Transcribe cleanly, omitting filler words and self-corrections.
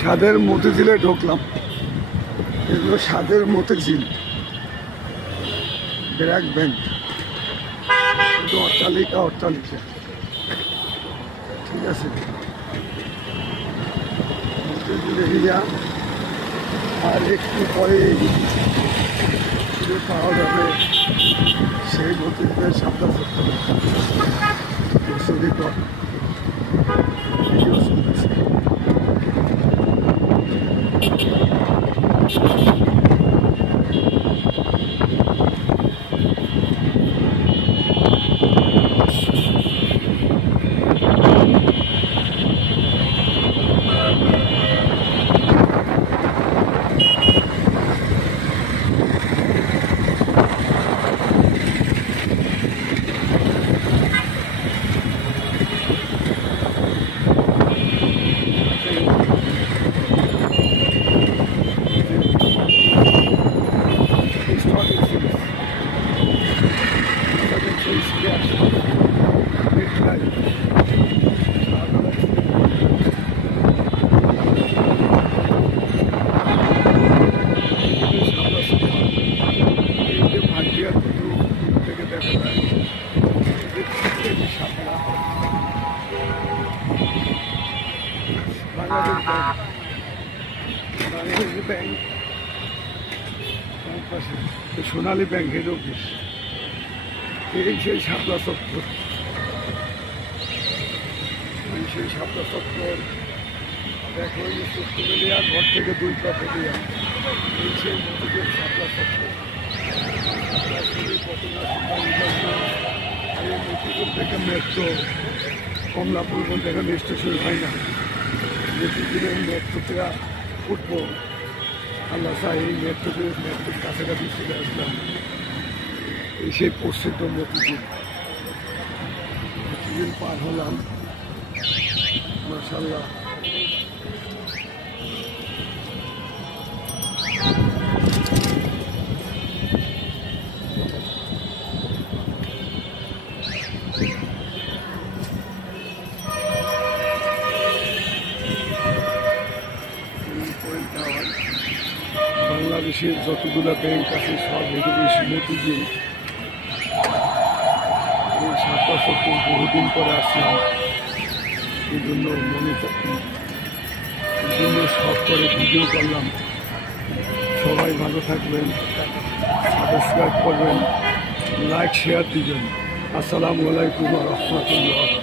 স্বাদের মতিঝিলে ঢুকলাম। এগুলো স্বাদের মতিঝিল, ব্র্যাক ব্যাংক, অট্টালিকা অট্টালিকা। ঠিক আছে, মতিঝিল এরিয়া। আর একটু পরে পাওয়া যাবে সেই মতিঝিলের সাদা সত্য ভিডিও শুনতেছে। বাংলাদেশ ব্যাংক, সোনালী ব্যাংকের অফিস, এই সেই শাপলা চত্বর, সেই শাপলা চত্বর। দেখো এই চত্বরিয়া ঘর থেকে 2 পা ফেলিয়া, এই সেই মতিঝিল শাপলা চত্বর। এই মতিঝিল থেকে মেট্রো কমলাপুর পর্যন্ত এখানে স্টেশন হয় না। মতিঝিলের মেট্রোতে উঠবো, আল্লাহ চাই এই মেট্রোর কাছাকাছি চলে আসলাম। এই সেই প্রসিদ্ধ মতিঝিল পার হলাম, মাশাআল্লাহ। বাংলাদেশের যতগুলো ব্যাংক আছে সব এগুলি মতিঝিল। এই শাপলা চত্বর বহুদিন পরে আসলাম, এই জন্য এই জন্য সব করে ভিডিও করলাম। সবাই ভালো থাকবেন, সাবস্ক্রাইব করবেন, লাইক শেয়ার দিবেন। আসসালামু আলাইকুম ওয়া রাহমাতুল্লাহ।